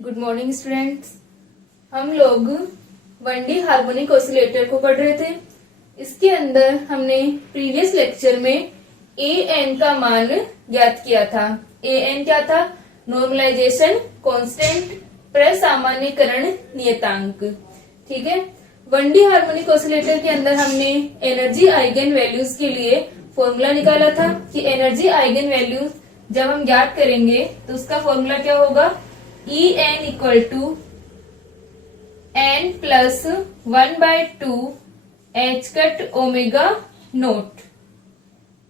Good morning students. हम लोग 1D harmonic oscillator को पढ़ रहे थे। इसके अंदर हमने प्रीवियस लेक्चर में AN का मान ज्ञात किया था। AN क्या था? नॉर्मलाइजेशन कांस्टेंट, प्रसामान्यीकरण नियतांक। ठीक है। 1D हार्मोनिक ऑसिलेटर के अंदर हमने एनर्जी आइगन वैल्यूज के लिए फॉर्मूला निकाला था कि एनर्जी आइगन वैल्यूज जब हम ज्ञात करेंगे तो उसका फॉर्मूला क्या होगा? En equal to n plus 1/2 h cut omega naught.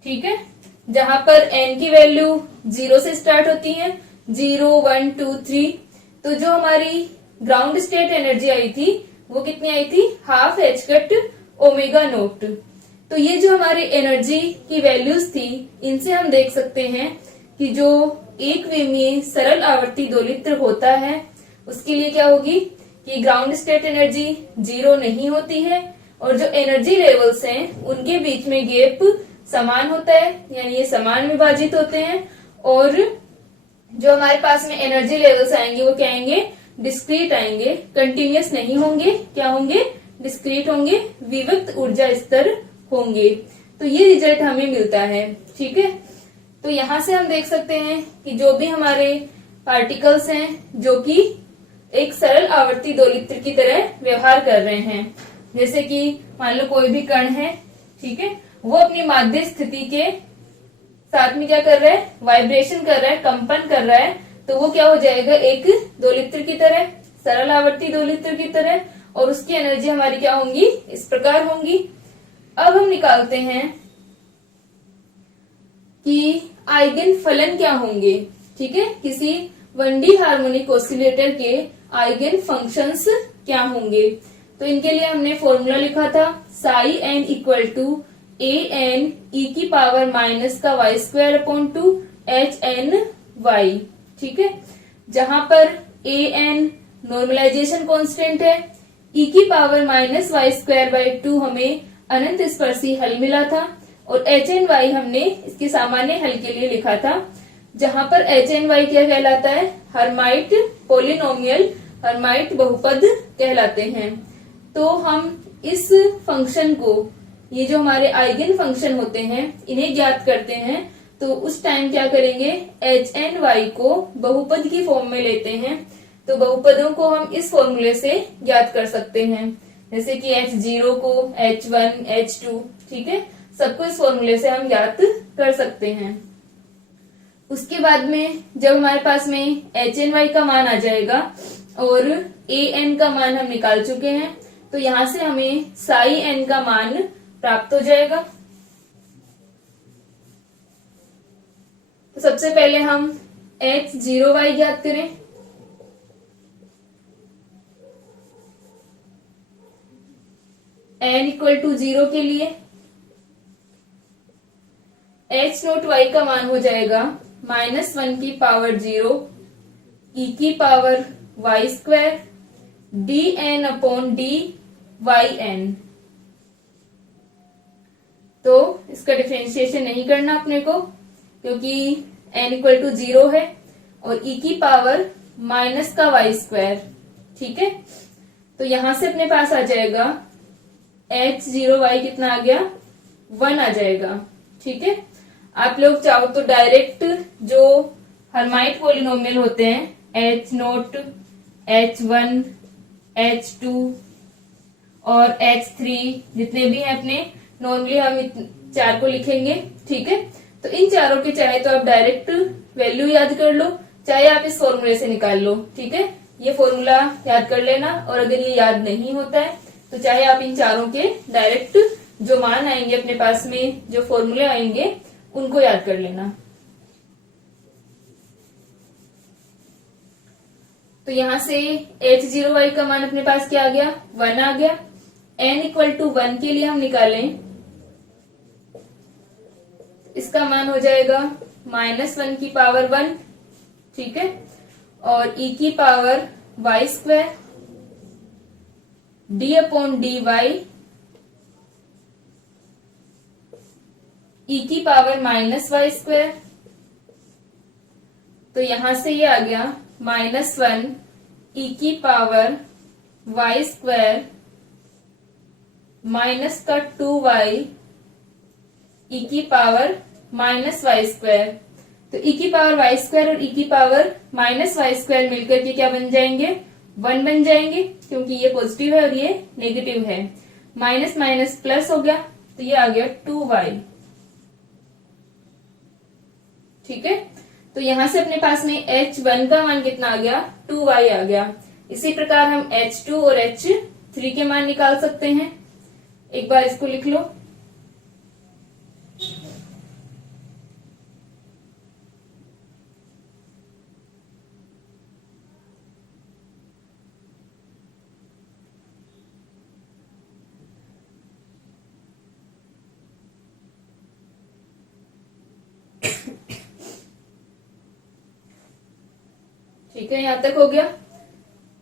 ठीक है। जहां पर n की वैल्यू 0 से स्टार्ट होती है, 0, 1, 2, 3। तो जो हमारी ग्राउंड स्टेट एनर्जी आई थी वो कितनी आई थी? Half h cut omega naught. तो ये जो हमारी एनर्जी की वैल्यूज थी, इनसे हम देख सकते हैं कि जो एक विमीय सरल आवर्ती दोलित्र होता है उसके लिए क्या होगी कि ग्राउंड स्टेट एनर्जी 0 नहीं होती है और जो एनर्जी लेवल्स हैं उनके बीच में गैप समान होता है, यानी ये समान विभाजित होते हैं। और जो हमारे पास में एनर्जी लेवल्स आएंगे वो क्या आएंगे? डिस्क्रीट आएंगे, कंटिन्यूअस नहीं होंगे। क्या होंगे? डिस्क्रीट होंगे, विविक्त ऊर्जा स्तर होंगे। तो ये रिजल्ट हमें मिलता है। ठीक है। तो यहां से हम देख सकते हैं कि जो भी हमारे पार्टिकल्स हैं जो कि एक सरल आवर्ती दोलित्र की तरह व्यवहार कर रहे हैं, जैसे कि मान लो कोई भी कण है, ठीक है, वो अपनी माध्य स्थिति के साथ में क्या कर रहा है? वाइब्रेशन कर रहा है, कंपन कर रहा है। तो वो क्या हो जाएगा? एक दोलित्र की तरह, सरल आवर्ती दोलित्र की तरह। और उसकी एनर्जी हमारी क्या होंगी? इस प्रकार होंगी। अब हम निकालते हैं कि आइगन फलन क्या होंगे। ठीक है। किसी 1D हार्मोनिक ऑसिलेटर के आइगन फंक्शंस क्या होंगे। तो इनके लिए हमने फॉर्मूला लिखा था psi n equal to AN e की पावर माइनस का y² h n y। ठीक है। जहां पर AN नॉर्मलाइजेशन कांस्टेंट है, e की पावर माइनस y²/2 हमें अनंत स्पर्शी हल मिला था और HNY हमने इसके सामान्य हल के लिए लिखा था, जहां पर HNY क्या कहलाता है? हर्माइट पोलिनोमियल, हर्माइट बहुपद कहलाते हैं। तो हम इस फंक्शन को, ये जो हमारे आइगन फंक्शन होते हैं, इन्हें ज्ञात करते हैं। तो उस टाइम क्या करेंगे? HNY को बहुपद की फॉर्म में लेते हैं। तो बहुपदों को हम इस फॉर्मूले से ज्ञात कर सकते हैं, जैसे कि H0 को H1, H2। ठीक है। सबको इस फॉर्मूले से हम ज्ञात कर सकते हैं। उसके बाद में जब हमारे पास में HNY का मान आ जाएगा और AN का मान हम निकाल चुके हैं, तो यहां से हमें साई n का मान प्राप्त हो जाएगा। तो सबसे पहले हम H0Y ज्ञात करें। n इक्वल टू 0 के लिए H0Y का मान हो जाएगा -1 की पावर 0 e की पावर y² dn/dy/n। तो इसका डिफरेंशिएशन नहीं करना अपने को, क्योंकि n इक्वल टू 0 है और e की पावर माइनस का y²। ठीक है। तो यहां से अपने पास आ जाएगा H0Y कितना आ गया? 1 आ जाएगा। ठीक है। आप लोग चाहो तो डायरेक्ट जो हर्माइट पोलिनोमियल होते हैं H0, H1, H2 और H3 जितने भी हैं अपने, नॉर्मली हम चार को लिखेंगे। ठीक है। तो इन चारों के चाहे तो आप डायरेक्ट वैल्यू याद कर लो, चाहे आप इस फॉर्मूले से निकाल लो। ठीक है। ये फॉर्मूला याद कर लेना, और अगर ये याद नहीं होता है तो चाहे आप इन चारों के डायरेक्ट जो मान आएंगे अपने पास में, जो फॉर्मूले आएंगे, उनको याद कर लेना। तो यहां से H0Y का मान अपने पास क्या आ गया? 1 आ गया। n इक्वल टू 1 के लिए हम निकालें, इसका मान हो जाएगा -1 की पावर 1। ठीक है। और e की पावर y² d/dy e की पावर -y²। तो यहां से ये आ गया -1 ई की पावर वाई स्क्वायर माइनस का 2y ई की पावर माइनस वाई स्क्वायर। तो ई की पावर वाई स्क्वायर और ई की पावर माइनस वाई स्क्वायर मिलकर के क्या बन जाएंगे, 1 बन जाएंगे, क्योंकि ये पॉजिटिव है और ये नेगेटिव है। माइनस माइनस प्लस हो गया, तो ये आ गया 2y। ठीक है, तो यहां से अपने पास में h1 का मान कितना आ गया, 2y आ गया। इसी प्रकार हम h2 और h3 के मान निकाल सकते हैं। एक बार इसको लिख लो। ठीक है, यहां तक हो गया।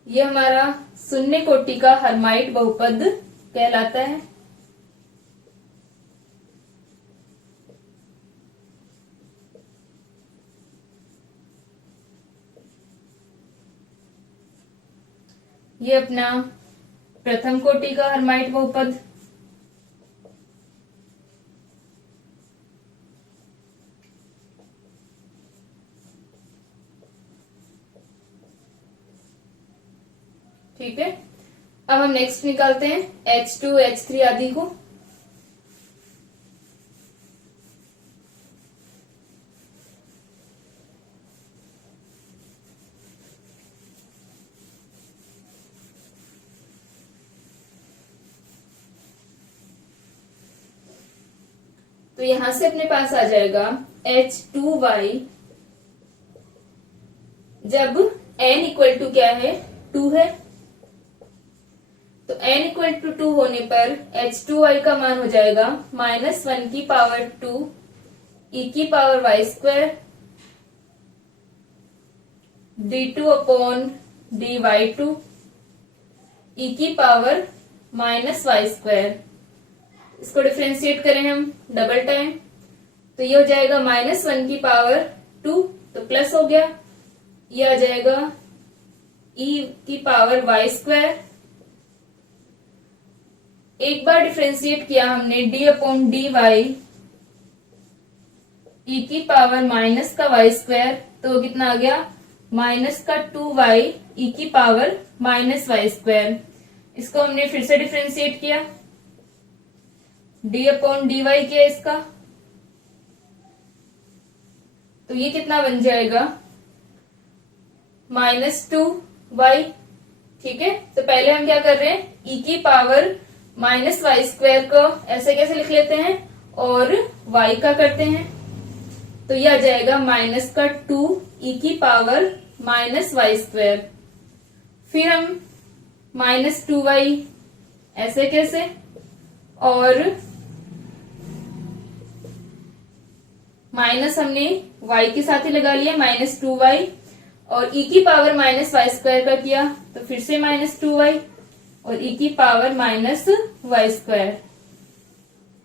ये हमारा शून्य कोटि का हर्माइट बहुपद कहलाता है। ये अपना प्रथम कोटि का हर्माइट बहुपद। ठीक है, अब हम नेक्स्ट निकालते हैं H2 H3 आदि को। तो यहां से अपने पास आ जाएगा H2y, जब n इक्वल टू क्या है, 2 है। तो n इक्वल टू 2 होने पर H2y का मान हो जाएगा -1 की पावर 2 e की power y square d2 upon dy2 e की पावर -y स्क्वायर। इसको डिफ्रेंशिएट करें हम डबल टाइम, तो ये हो जाएगा -1 की पावर 2, तो प्लस हो गया, ये आ जाएगा e की पावर y स्क्वायर। एक बार डिफ्रेंशिएट किया हमने d अपॉन dy e की पावर माइनस का y स्क्वायर, तो कितना आ गया, माइनस का 2y e की पावर -y स्क्वायर। इसको हमने फिर से डिफ्रेंशिएट किया, d अपॉन dy किया इसका, तो ये कितना बन जाएगा, -2y। ठीक है, तो पहले हम क्या कर रहे हैं, e की पावर -y स्क्वायर को ऐसे कैसे लिख लेते हैं और y का करते हैं, तो ये आ जाएगा माइनस का 2 e की पावर -y स्क्वायर। फिर हम -2y ऐसे कैसे, और माइनस हमने y के साथ ही लगा लिया, -2y, और e की पावर -y स्क्वायर का किया, तो फिर से -2y और e की पावर -y स्क्वायर।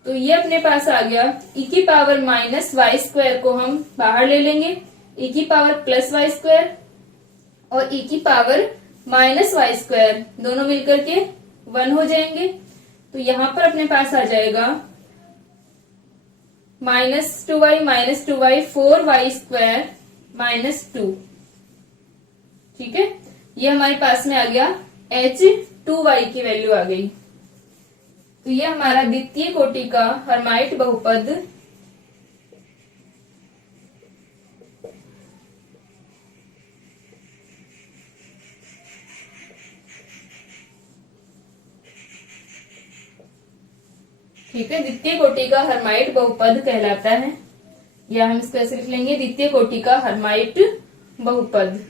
तो ये अपने पास आ गया। e की पावर -y स्क्वायर को हम बाहर ले लेंगे, e की पावर +y स्क्वायर और e की पावर -y स्क्वायर दोनों मिलकर के 1 हो जाएंगे। तो यहां पर अपने पास आ जाएगा -2y 4y स्क्वायर -2। ठीक है, ये हमारे पास में आ गया, H2y की वैल्यू आ गई। तो ये हमारा द्वितीय कोटि का हर्माइट बहुपद ठीक है, द्वितीय कोटि का हर्माइट बहुपद कहलाता है, या हम इसको ऐसे लिख लेंगे, द्वितीय कोटि का हर्माइट बहुपद।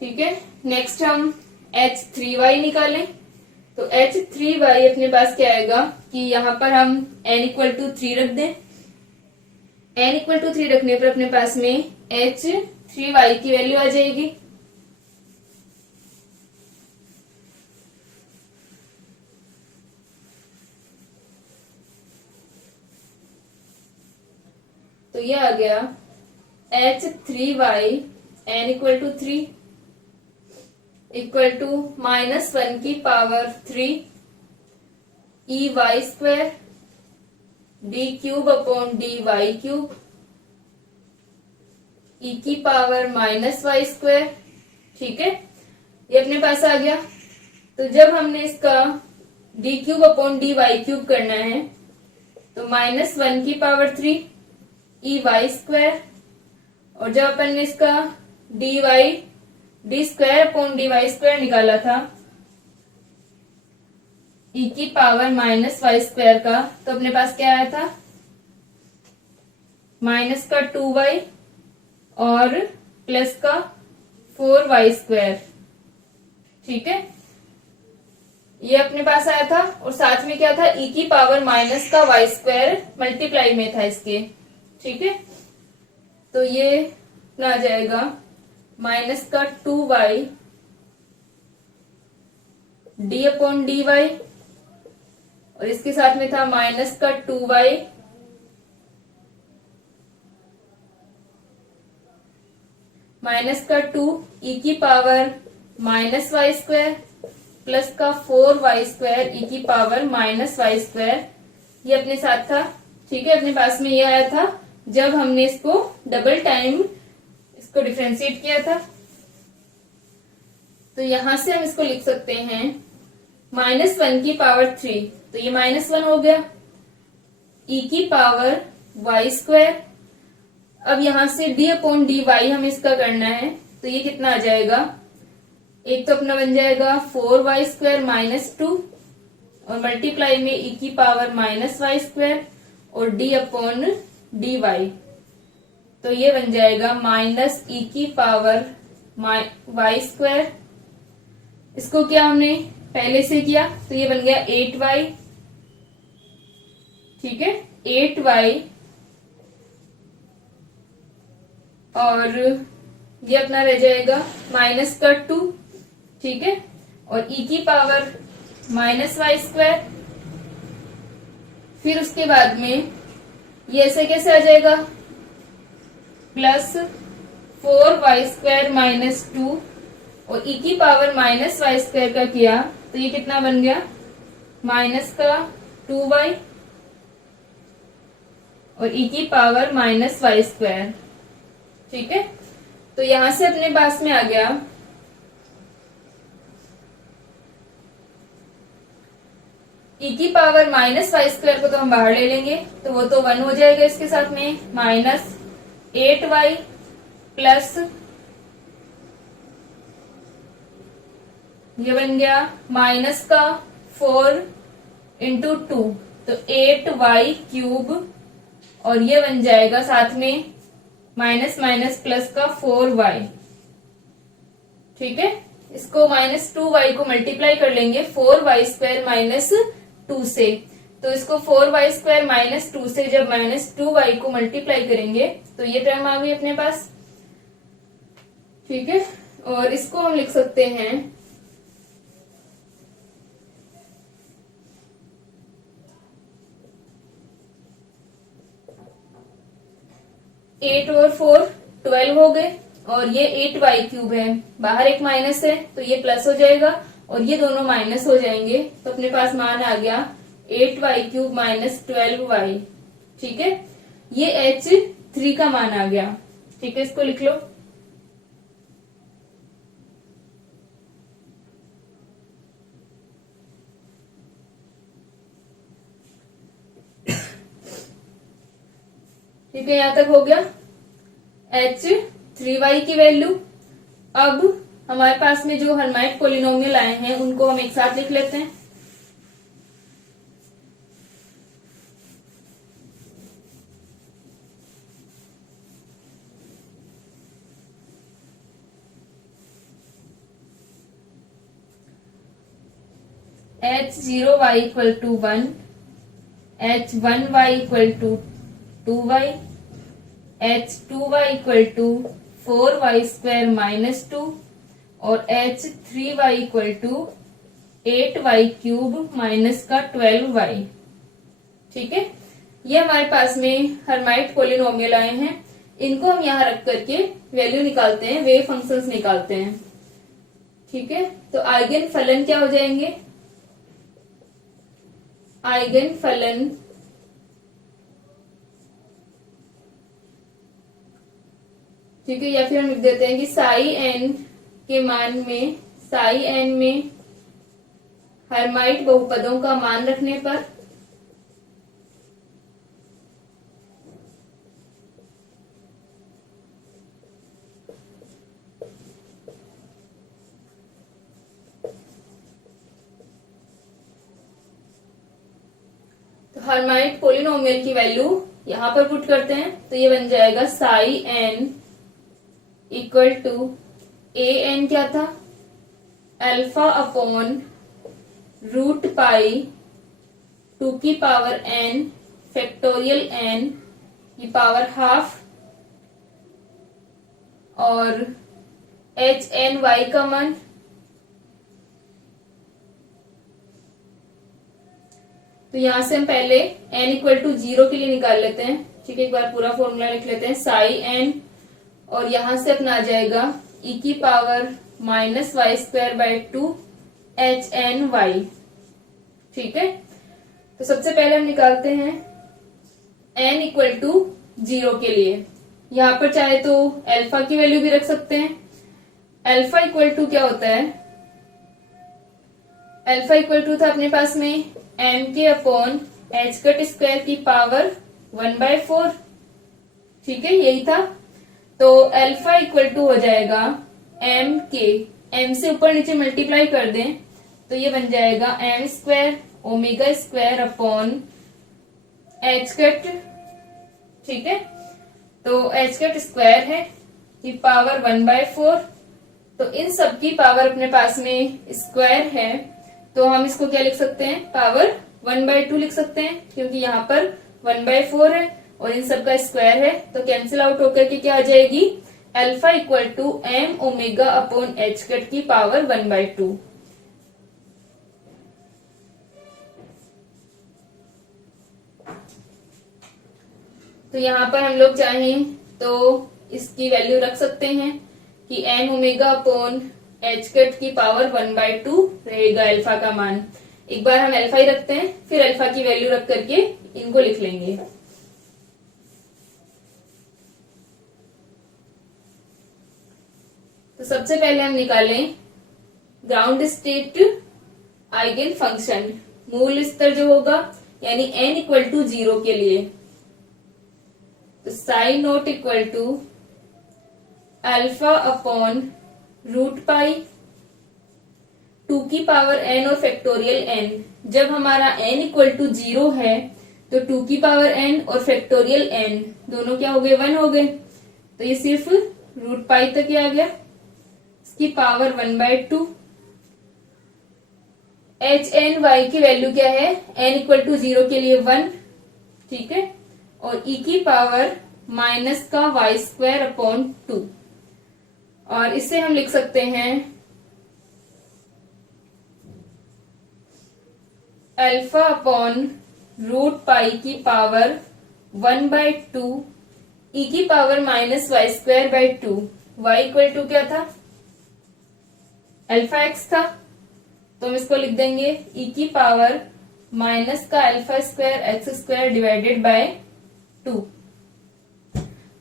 ठीक है, नेक्स्ट हम H3y निकालें। तो H3y अपने पास क्या आएगा कि यहाँ पर हम n इक्वल टू 3 रख दें। n इक्वल टू 3 रखने पर अपने पास में H3y की वैल्यू आ जाएगी। तो ये आ गया H3y n equal to 3 equal to -1 की power 3 E Y square D cube upon D Y cube E की पावर -y स्क्वायर। ठीक है, ये अपने पास आ गया। तो जब हमने इसका D cube upon D Y cube करना है तो -1 की पावर 3 ई वाई स्क्वायर, और जब अपन ने इसका D square upon D Y square निकाला था ई की पावर -y स्क्वायर का, तो अपने पास क्या आया था, माइनस का 2y और प्लस का 4y स्क्वायर। ठीक है, ये अपने पास आया था, और साथ में क्या था, ई की पावर माइनस का y स्क्वायर मल्टीप्लाई में था इसके। ठीक है, तो ये आ जाएगा माइनस का 2y D upon D Y, और इसके साथ में था माइनस का 2y माइनस का 2 ई की पावर -y स्क्वायर प्लस का 4y स्क्वायर ई की पावर -y स्क्वायर, ये अपने साथ था। ठीक है, अपने पास में ये आया था जब हमने इसको डबल टाइम इसको डिफरेंशिएट किया था। तो यहां से हम इसको लिख सकते हैं -1 की पावर 3, तो ये -1 हो गया, ई की पावर y स्क्वायर। अब यहां से d अपॉन डी वाई हमें इसका करना है, तो ये कितना आ जाएगा, एक तो अपना बन जाएगा 4y स्क्वायर -2 और मल्टीप्लाई में ई की पावर -y स्क्वायर और d अपॉन डी वाई, तो ये बन जाएगा माइनस ई की पावर y स्क्वायर। इसको क्या हमने पहले से किया, तो ये बन गया 8y। ठीक है, 8y और ये अपना रह जाएगा माइनस का 2। ठीक है, और ई की पावर -y स्क्वायर। फिर उसके बाद में ये ऐसे कैसे आ जाएगा, प्लस 4y स्क्वायर -2 और ई की पावर -y स्क्वायर का किया, तो ये कितना बन गया, माइनस का 2y और ई की पावर -y स्क्वायर। ठीक है, तो यहां से अपने पास में आ गया ई की पावर -y स्क्वायर को तो हम बाहर ले लेंगे, तो वो तो 1 हो जाएगा, इसके साथ में -8y प्लस ये बन गया माइनस का 4 इंटू 2, तो 8y क्यूब, और ये बन जाएगा साथ में माइनस माइनस प्लस का 4y। ठीक है, इसको -2y को मल्टीप्लाई कर लेंगे 4y स्क्वायर -2 से, तो इसको 4y स्क्वायर -2 से जब -2y को मल्टीप्लाई करेंगे तो ये टर्म आ गई अपने पास। ठीक है, और इसको हम लिख सकते हैं 8 और 4 12 हो गए, और ये 8y क्यूब है, बाहर एक माइनस है तो ये प्लस हो जाएगा और ये दोनों माइनस हो जाएंगे, तो अपने पास मान आ गया 8y क्यूब -12y। ठीक है, ये H3 का मान आ गया। ठीक है, इसको लिख लो। ठीक है, यहां तक हो गया H3y की वैल्यू। अब हमारे पास में जो हर्माइट पॉलिनोमियल आए हैं उनको हम एक साथ लिख लेते हैं। H0y equal to 1, H1y equal to 2y, H2y equal to 4y square -2 और H3y equal to 8y cube minus का 12y। ठीक है, ये हमारे पास में हर्माइट पॉलिनोमियल आए हैं। इनको हम यहाँ रख करके वैल्यू निकालते हैं, वेव फंक्शंस निकालते हैं। ठीक है, तो आइगन फलन क्या हो जाएंगे? आइगन फलन ठीक है, या फिर हम लिख देते हैं कि साई एन के मान में, साई एन में हर्माइट बहुपदों का मान रखने पर तो हर्माइट पोलिनोमियल की वैल्यू यहां पर पुट करते हैं, तो ये बन जाएगा psi n equal to a n क्या था? अल्फा अपॉन रूट पाई 2 की पावर एन फैक्टोरियल एन की पावर हाफ, और एच एन वाई का मान तो यहां से हम पहले n इक्वल टू 0 के लिए निकाल लेते हैं। ठीक है, एक बार पूरा फॉर्मूला लिख लेते हैं, साई एन, और यहां से अपना आ जाएगा e की power minus y square by 2 H n y. ठीक है, तो सबसे पहले हम निकालते हैं n इक्वल टू 0 के लिए। यहां पर चाहे तो अल्फा की वैल्यू भी रख सकते हैं। अल्फा इक्वल टू क्या होता है? अल्फा इक्वल टू था अपने पास में एम के अपॉन एच कट स्क्वायर की पावर 1/4। ठीक है, यही था। तो अल्फा इक्वल टू हो जाएगा एम के, एम से ऊपर नीचे मल्टीप्लाई कर दें तो ये बन जाएगा m square omega square upon h cut. ठीक है, तो एच कट स्क्वायर है की पावर 1/4। तो इन सब की पावर अपने पास में स्क्वायर है, तो हम इसको क्या लिख सकते हैं? पावर 1/2 लिख सकते हैं, क्योंकि यहाँ पर 1/4 है और इन सब का स्क्वायर है, तो कैंसिल आउट होकर के क्या आ जाएगी? Alpha equal to m omega upon h cut की पावर 1/2। तो यहाँ पर हम लोग चाहें तो इसकी वैल्यू रख सकते हैं कि m omega upon h cut की पावर 1/2 रहेगा अल्फा का मान। एक बार हम अल्फा ही रखते हैं, फिर अल्फा की वैल्यू रख करके इनको लिख लेंगे। तो सबसे पहले हम निकालें ग्राउंड स्टेट आइगन फंक्शन, मूल स्तर जो होगा, यानी n इक्वल टू 0 के लिए। तो psi naught equal to alpha upon root pi 2 की पावर n और फैक्टोरियल n। जब हमारा n इक्वल टू 0 है तो 2 की पावर n और फैक्टोरियल n दोनों क्या हो गए? 1 हो गए। तो ये सिर्फ रूट पाई तक ही आ गया, इसकी पावर 1/2। एच एन वाई की वैल्यू क्या है? n इक्वल टू 0 के लिए 1। ठीक है, और e की पावर माइनस का वाई स्क्वायर अपॉन 2, और इससे हम लिख सकते हैं अल्फा अपॉन रूट पाई की पावर 1/2 e की power minus y square by 2। y equal to क्या था? अल्फा एक्स था, तो हम इसको लिख देंगे e की पावर माइनस का alpha square x square divided by 2।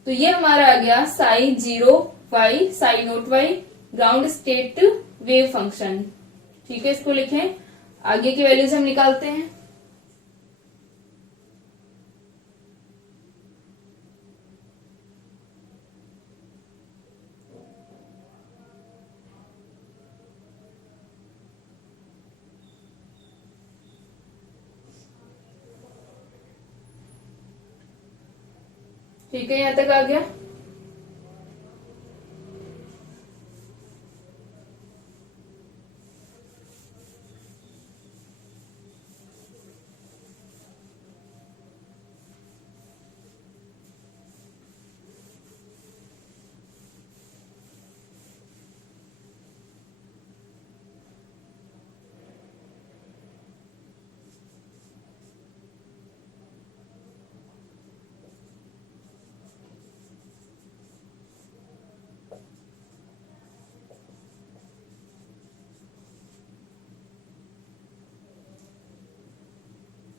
तो ये हमारा आ गया psi 0 y psi naught y ground state wave function. ठीक है, इसको लिखें, आगे की वैल्यूज हम निकालते हैं। ठीक है, यहां तक आ गया।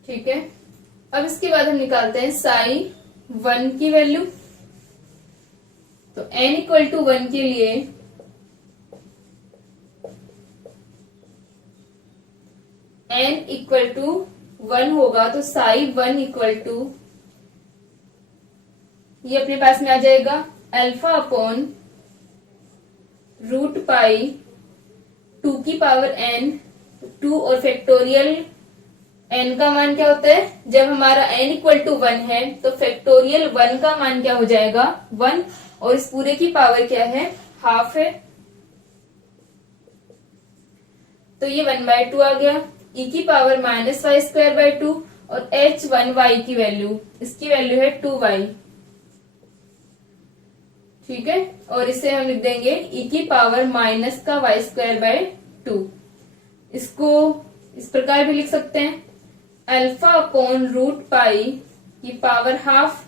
ठीक है। अब इसके बाद हम निकालते हैं साई 1 की वैल्यू। तो n इक्वल टू 1 के लिए n इक्वल टू 1 होगा, तो साई 1 इक्वल टू, ये अपने पास में आ जाएगा अल्फा अपॉन रूट पाई 2 की पावर n। 2 और फैक्टोरियल n का मान क्या होता है, जब हमारा n इक्वल टू 1 है तो फैक्टोरियल 1 का मान क्या हो जाएगा 1, और इस पूरे की पावर क्या है, हाफ है। तो ये 1/2 आ गया, e की पावर -y²/2, और h1y की वैल्यू, इसकी वैल्यू है 2y। ठीक है, और इसे हम लिख देंगे e की पावर -y²/2। इसको इस प्रकार भी लिख सकते हैं, अल्फा अपॉन रूट पाई की पावर हाफ।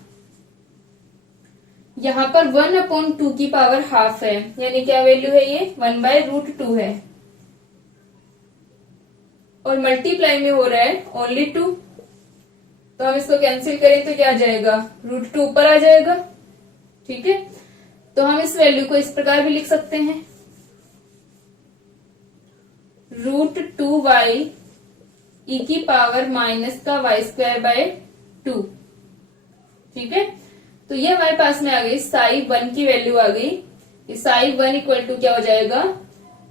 यहाँ पर 1/2 की पावर हाफ है, यानी क्या वैल्यू है, ये 1/√2 है, और मल्टीप्लाई में हो रहा है ओनली 2। तो हम इसको कैंसिल करें तो क्या आ जाएगा, √2 ऊपर आ जाएगा। ठीक है, तो हम इस वैल्यू को इस प्रकार भी लिख सकते हैं, √2y e की पावर -y²/2। ठीक है, तो ये हमारे पास में आ गई साई 1 की वैल्यू आ गई। साई 1 इक्वल टू क्या हो जाएगा,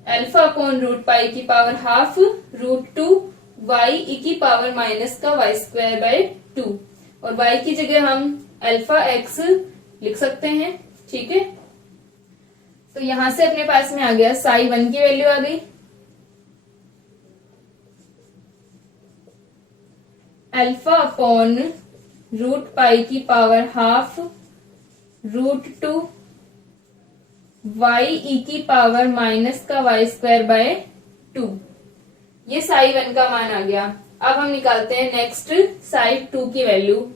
अल्फा अपॉन रूट पाई की पावर हाफ √2y e की पावर -y²/2, और y की जगह हम अल्फा x लिख सकते हैं। ठीक है, तो यहां से अपने पास में आ गया साई 1 की वैल्यू आ गई अल्फा अपॉन रूट पाई की पावर हाफ √2y e की पावर -y²/2। ये साई 1 का मान आ गया। अब हम निकालते हैं नेक्स्ट साई 2 की वैल्यू।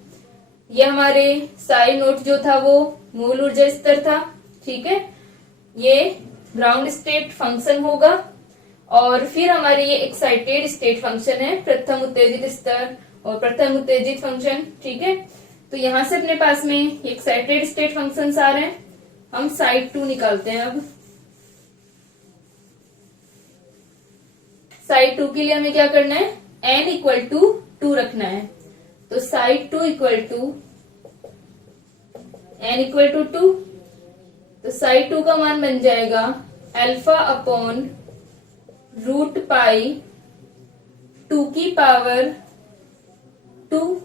ये हमारे साई नोट जो था वो मूल ऊर्जा स्तर था। ठीक है, ये ग्राउंड स्टेट फंक्शन होगा, और फिर हमारे ये एक्साइटेड स्टेट फंक्शन है, प्रथम उत्तेजित स्तर और प्रथम उत्तेजित फंक्शन। ठीक है, तो यहां से अपने पास में एक्साइटेड स्टेट फंक्शंस आ रहे हैं। हम साइड 2 निकालते हैं। अब साइड 2 के लिए हमें क्या करना है, n इक्वल टू 2 रखना है। तो psi 2 equal to n equal to 2, तो साइड 2 का मान बन जाएगा अल्फा अपॉन रूट पाई 2 की पावर 2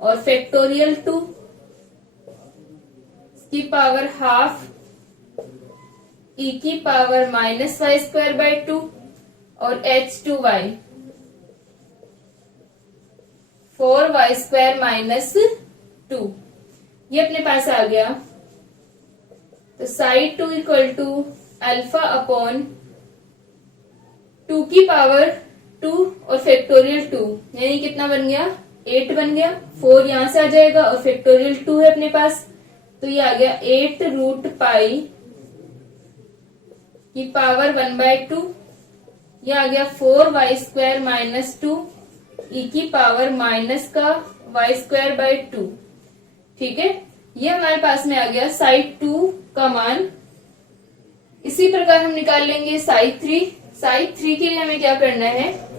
और फैक्टोरियल 2 की पावर हाफ e की पावर -y²/2 और h2y 4y²-2। ये अपने पास आ गया। तो psi 2 equal to alpha upon 2 की पावर 2 और फैक्टोरियल 2, यानी कितना बन गया, 8 बन गया। 4 यहां से आ जाएगा और फैक्टोरियल 2 है अपने पास, तो ये आ गया 8 रूट पाई की पावर 1/2। ये आ गया 4y²-2 e की पावर -y²/2। ठीक है, ये हमारे पास में आ गया साइड 2 का मान। इसी प्रकार हम निकाल लेंगे साइड 3। साइड 3 के लिए हमें क्या करना है,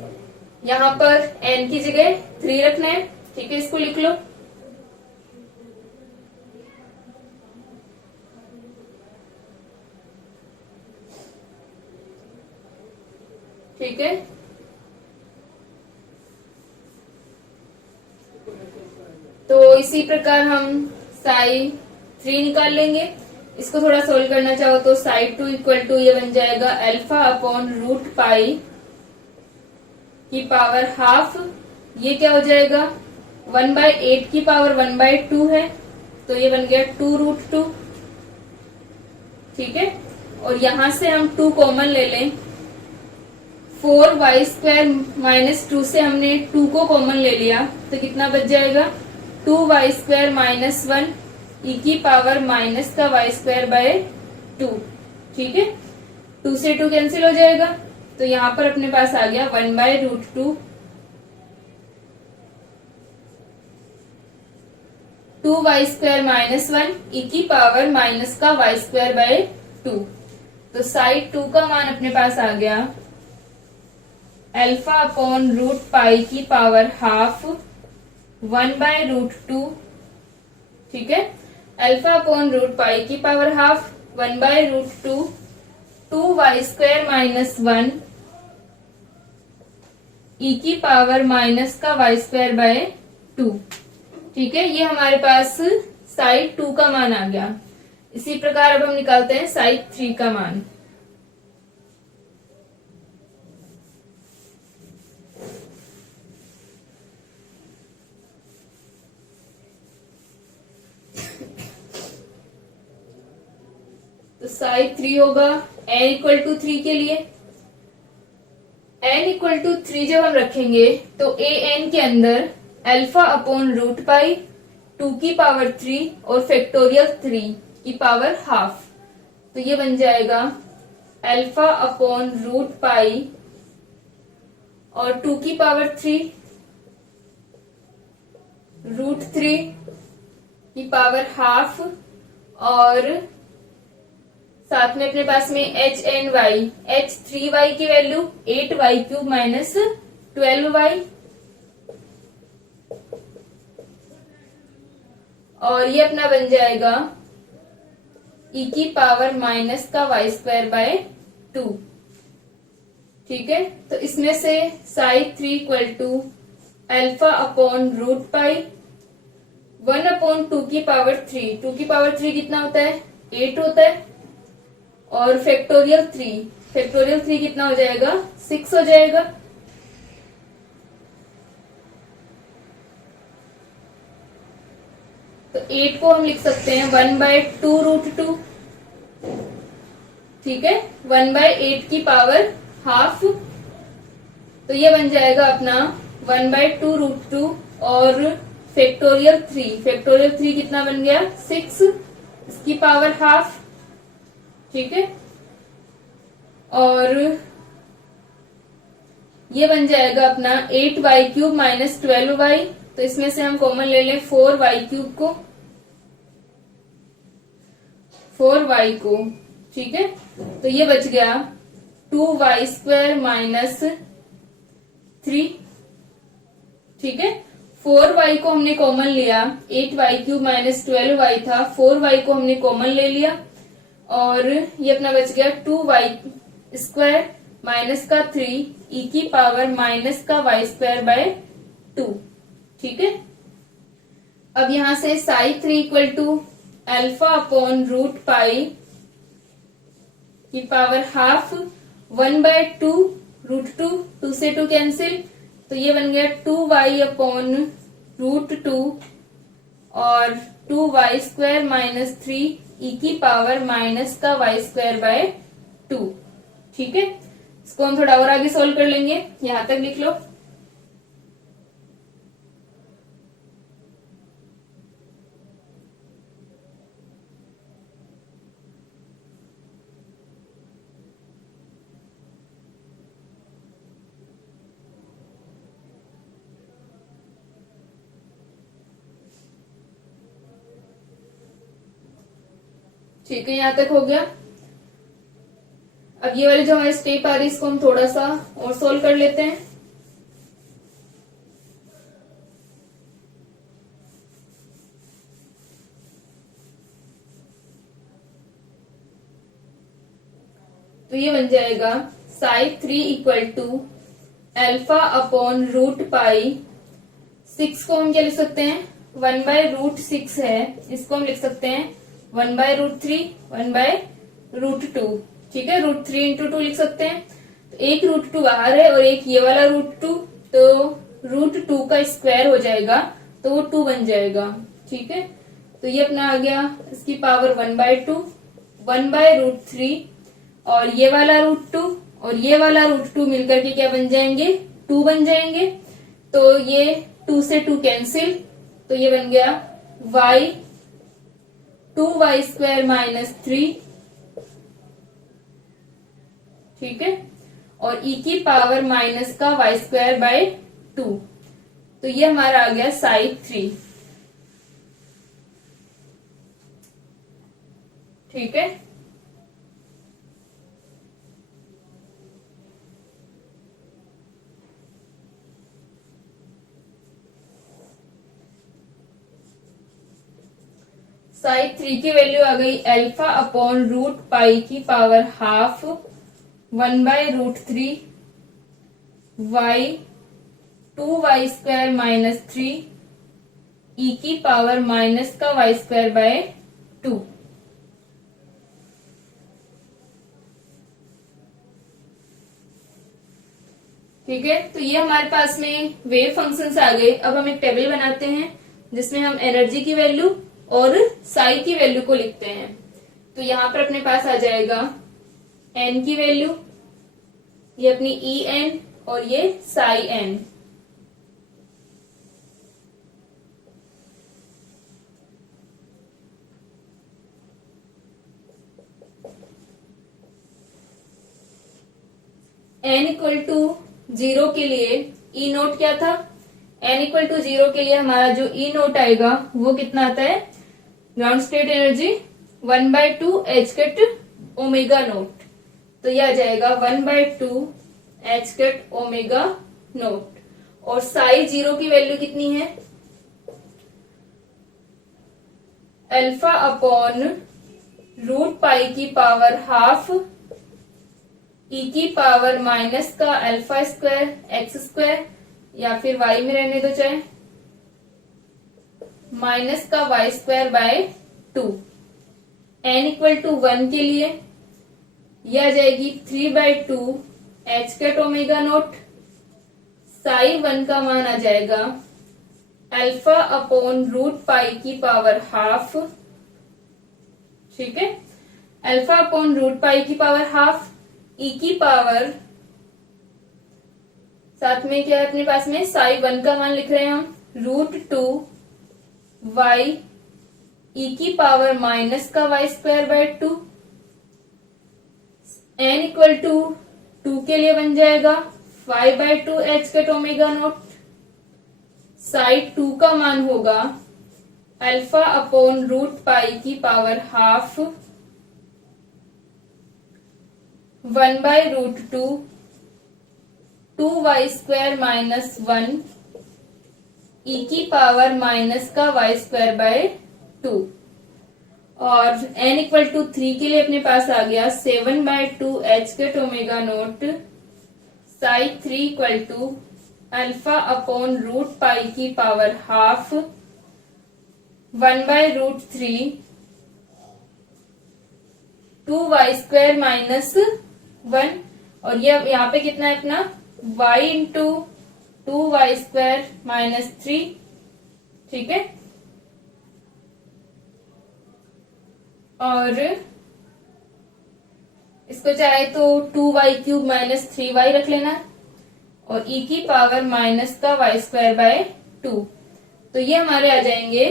यहाँ पर n की जगह 3 रखना है। ठीक है, इसको लिख लो। ठीक है, तो इसी प्रकार हम साई 3 निकाल लेंगे। इसको थोड़ा सोल्व करना चाहो तो साइड 2 इक्वल टू ये बन जाएगा अल्फा अपॉन रूट पाई की पावर हाफ। ये क्या हो जाएगा, 1/8 की पावर 1/2 है, तो ये बन गया 2√2। ठीक है, और यहां से हम 2 कॉमन ले लें। 4y²-2 से हमने 2 को कॉमन ले लिया, तो कितना बच जाएगा, 2y²-1 e की पावर -y²/2। ठीक है, 2 से 2 कैंसिल हो जाएगा, तो यहाँ पर अपने पास आ गया 1/√2 2y² माइनस 1 ई की पावर माइनस का y² बाय 2। तो साइड 2 का मान अपने पास आ गया अल्फा अपॉन रूट पाई की पावर हाफ 1/√2। ठीक है, अल्फा अपॉन रूट पाई की पावर हाफ 1/√2 2y² माइनस 1 ई की पावर माइनस का y² बाय 2। ठीक है, ये हमारे पास साइड 2 का मान आ गया। इसी प्रकार अब हम निकालते हैं साइड 3 का मान। तो साइड 3 होगा n = 3 के लिए। n = 3 जब हम रखेंगे तो an के अंदर अल्फा अपॉन रूट पाई 2 की पावर 3 और फैक्टोरियल 3 की पावर हाफ। तो ये बन जाएगा अल्फा अपॉन रूट पाई और 2 की पावर 3 √3 की पावर हाफ और साथ में अपने पास में h3y की वैल्यू 8y³ माइनस 12y और ये अपना बन जाएगा ई की पावर माइनस का y² बाय 2। ठीक है, तो इसमें से side 3 = alpha upon root pi 1/2 की पावर 3। 2 की पावर 3 कितना होता है? 8 होता है। और फैक्टोरियल 3 कितना हो जाएगा? 6 हो जाएगा। तो 8 को हम लिख सकते हैं 1/2√2। ठीक है, 1/8 की पावर हाफ। तो ये बन जाएगा अपना 1/2√2 और फैक्टोरियल 3 कितना बन गया? 6 इसकी पावर हाफ। ठीक है, और ये बन जाएगा अपना 8y³ माइनस 12y। तो इसमें से हम कॉमन ले लें 4y³ को, 4y को। ठीक है, तो ये बच गया 2y² माइनस 3। ठीक है, 4y को हमने कॉमन लिया, 8y³ माइनस 12y था, 4y को हमने कॉमन ले लिया और ये अपना बच गया 2y² माइनस का 3 ई की पावर माइनस का y² बाय 2। ठीक है, अब यहां से side 3 = alpha upon root pi की पावर हाफ 1/2√2। 2 से 2 कैंसिल, तो ये बन गया 2y अपॉन √2 और 2y² माइनस 3 ई की पावर माइनस का y² बाय 2। ठीक है, इसको हम थोड़ा और आगे सोल्व कर लेंगे। यहां तक लिख लो। ठीक है, यहां तक हो गया। अब ये वाली जो हमारी स्टेप आ रही है इसको हम थोड़ा सा और सोल्व कर लेते हैं। तो ये बन जाएगा psi 3 = alpha upon root pi. 6 को हम क्या लिख सकते हैं? 1/√6 है, इसको हम लिख सकते हैं 1/√3 1/√2। ठीक है, √3 × 2 लिख सकते हैं। तो एक √2 बाहर है और एक ये वाला √2, तो √2 का स्क्वायर हो जाएगा तो वो 2 बन जाएगा। ठीक है, तो ये अपना आ गया इसकी पावर 1/2 1/√3 और ये वाला √2 और ये वाला √2 मिलकर के क्या बन जाएंगे? 2 बन जाएंगे। तो ये 2 से 2 कैंसिल, तो ये बन गया y 2y² माइनस 3। ठीक है, और e की पावर माइनस का y² बाय 2। तो ये हमारा आ गया साइड 3। ठीक है। साइड 3 की वैल्यू आ गई अल्फा अपॉन रूट पाई की power half 1/√3 y 2y² minus 3 e की पावर माइनस का y²/2। ठीक है, तो ये हमारे पास में वेव फंक्शंस आ गए। अब हम एक टेबल बनाते हैं जिसमें हम एनर्जी की वैल्यू और साई की वैल्यू को लिखते हैं। तो यहां पर अपने पास आ जाएगा एन की वैल्यू, ये अपनी ई एन और ये psi n. N equal to 0 के लिए ई नोट क्या था? एन इक्वल टू 0 के लिए हमारा जो ई नोट आएगा वो कितना आता है? Ground state energy 1/2 h cut omega naught. तो यह आ जाएगा 1/2 एच कैट ओमेगा नोट। और साई 0 की वैल्यू कितनी है? अल्फा अपॉन रूट पाई की पावर हाफ ई की पावर माइनस का α² x², या फिर y में रहने दो चाहे, माइनस का y²/2। n इक्वल टू 1 के लिए यह आ जाएगी 3/2 h cut omega naught. Psi 1 का मान आ जाएगा अल्फा अपॉन रूट पाई की पावर हाफ। ठीक है, अल्फा अपॉन रूट पाई की पावर हाफ ई की पावर, साथ में क्या है अपने पास में साई 1 का मान लिख रहे हैं हम, √2 y ई की पावर माइनस का y²/2। n इक्वल टू 2 के लिए बन जाएगा 5/2 h cut omega naught. Psi 2 का मान होगा अल्फा अपॉन रूट पाई की पावर हाफ 1/√2 2y² माइनस 1 ई की पावर माइनस का y²/2। और n इक्वल टू 3 के लिए अपने पास आ गया 7/2 h cut omega naught. Psi 3 equal to alpha upon root pi की पावर हाफ 1/√3 2y² माइनस 1। और ये यहाँ पे कितना है अपना y इंटू 2y² माइनस 3। ठीक है, और इसको चाहे तो 2y³ माइनस 3y रख लेना, और e की पावर माइनस का y²/2। तो ये हमारे आ जाएंगे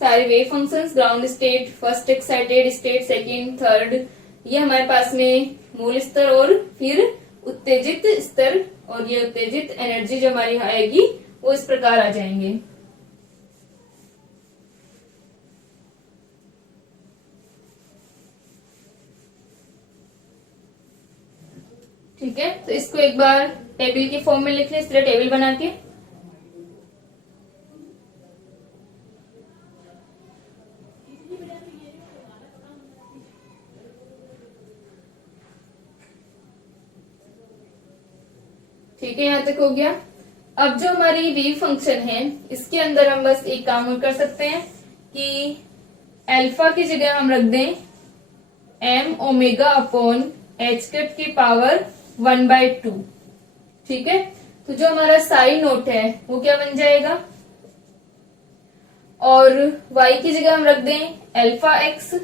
सारे wave functions. Ground state, first excited state, second, third, ये हमारे पास में मूल स्तर और फिर उत्तेजित स्तर, और ये उत्तेजित एनर्जी जो हमारी आएगी वो इस प्रकार आ जाएंगे। ठीक है, तो इसको एक बार टेबल के फॉर्म में लिख लें, इस तरह टेबल बना के। ठीक है, यहां तक हो गया। अब जो हमारी वेव फंक्शन है इसके अंदर हम बस एक काम और कर सकते हैं कि अल्फा की जगह हम रख दें m omega upon h cut की पावर 1/2। ठीक है, तो जो हमारा साई नोट है वो क्या बन जाएगा, और y की जगह हम रख दें अल्फा x।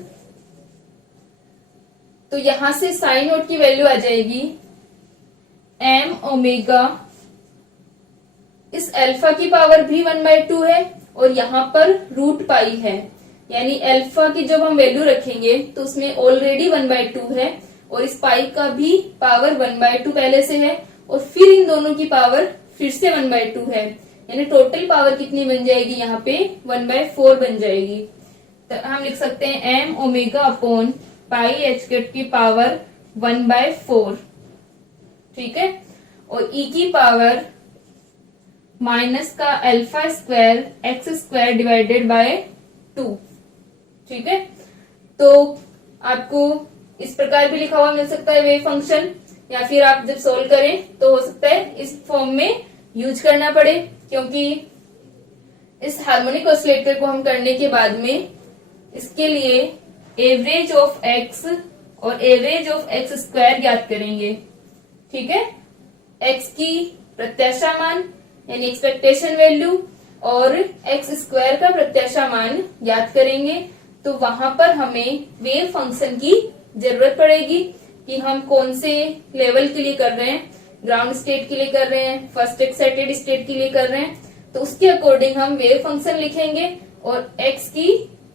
तो यहां से साई नोट की वैल्यू आ जाएगी m ओमेगा, इस अल्फा की पावर भी 1/2 है और यहाँ पर रूट पाई है, यानी अल्फा की जब हम वैल्यू रखेंगे तो उसमें ऑलरेडी 1/2 है और इस पाई का भी पावर 1/2 पहले से है, और फिर इन दोनों की पावर फिर से 1/2 है, यानी टोटल पावर कितनी बन जाएगी यहाँ पे 1/4 बन जाएगी। तो हम लिख सकते हैं m omega upon pi h cut की पावर 1/4, ठीक है। और ई की पावर माइनस का alpha square x square divided by 2, ठीक है। तो आपको इस प्रकार भी लिखा हुआ मिल सकता है वेव फंक्शन, या फिर आप जब सोल्व करें तो हो सकता है इस फॉर्म में यूज करना पड़े, क्योंकि इस हार्मोनिक ऑसिलेटर को हम करने के बाद में इसके लिए एवरेज ऑफ एक्स और एवरेज ऑफ एक्स स्क्वायर ज्ञात करेंगे, ठीक है। एक्स की प्रत्याशा मान यानी एक्सपेक्टेशन वैल्यू और एक्स स्क्वायर का प्रत्याशा मान ज्ञात करेंगे। तो वहां पर हमें वेव फंक्शन की जरूरत पड़ेगी कि हम कौन से लेवल के लिए कर रहे हैं, ग्राउंड स्टेट के लिए कर रहे हैं, फर्स्ट एक्साइटेड स्टेट के लिए कर रहे हैं, तो उसके अकॉर्डिंग हम वेव फंक्शन लिखेंगे और एक्स की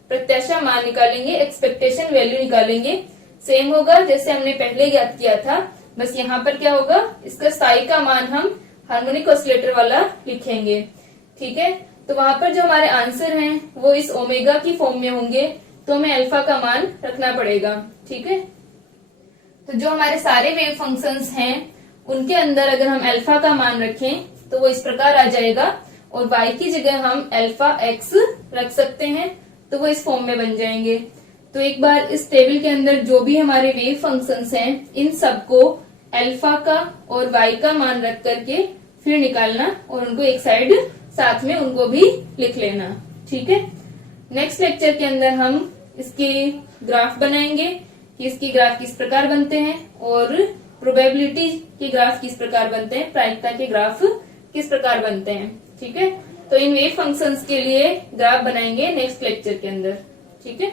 प्रत्याशा मान निकालेंगे, एक्सपेक्टेशन वैल्यू निकालेंगे। सेम होगा जैसे हमने पहले ज्ञात किया था, बस यहाँ पर क्या होगा, इसका साई का मान हम हार्मोनिक ऑसिलेटर वाला लिखेंगे, ठीक है। तो वहां पर जो हमारे आंसर हैं वो इस ओमेगा की फॉर्म में होंगे, तो हमें अल्फा का मान रखना पड़ेगा, ठीक है। तो जो हमारे सारे वेव फंक्शंस हैं उनके अंदर अगर हम अल्फा का मान रखें तो वो इस प्रकार आ जाएगा, और y की जगह हम अल्फा x रख सकते हैं तो वो इस फॉर्म में बन जाएंगे। तो एक बार इस टेबल के अंदर जो भी हमारे वेव फंक्शंस हैं इन सबको अल्फा का और y का मान रख करके फिर निकालना और उनको एक साइड साथ में उनको भी लिख लेना, ठीक है। नेक्स्ट लेक्चर के अंदर हम इसके ग्राफ बनाएंगे कि इसके ग्राफ किस प्रकार बनते हैं और प्रोबेबिलिटी के ग्राफ किस प्रकार बनते हैं, प्रायिकता के ग्राफ किस प्रकार बनते हैं, ठीक है। तो इन वेव फंक्शंस के लिए ग्राफ बनाएंगे नेक्स्ट लेक्चर के अंदर, ठीक है।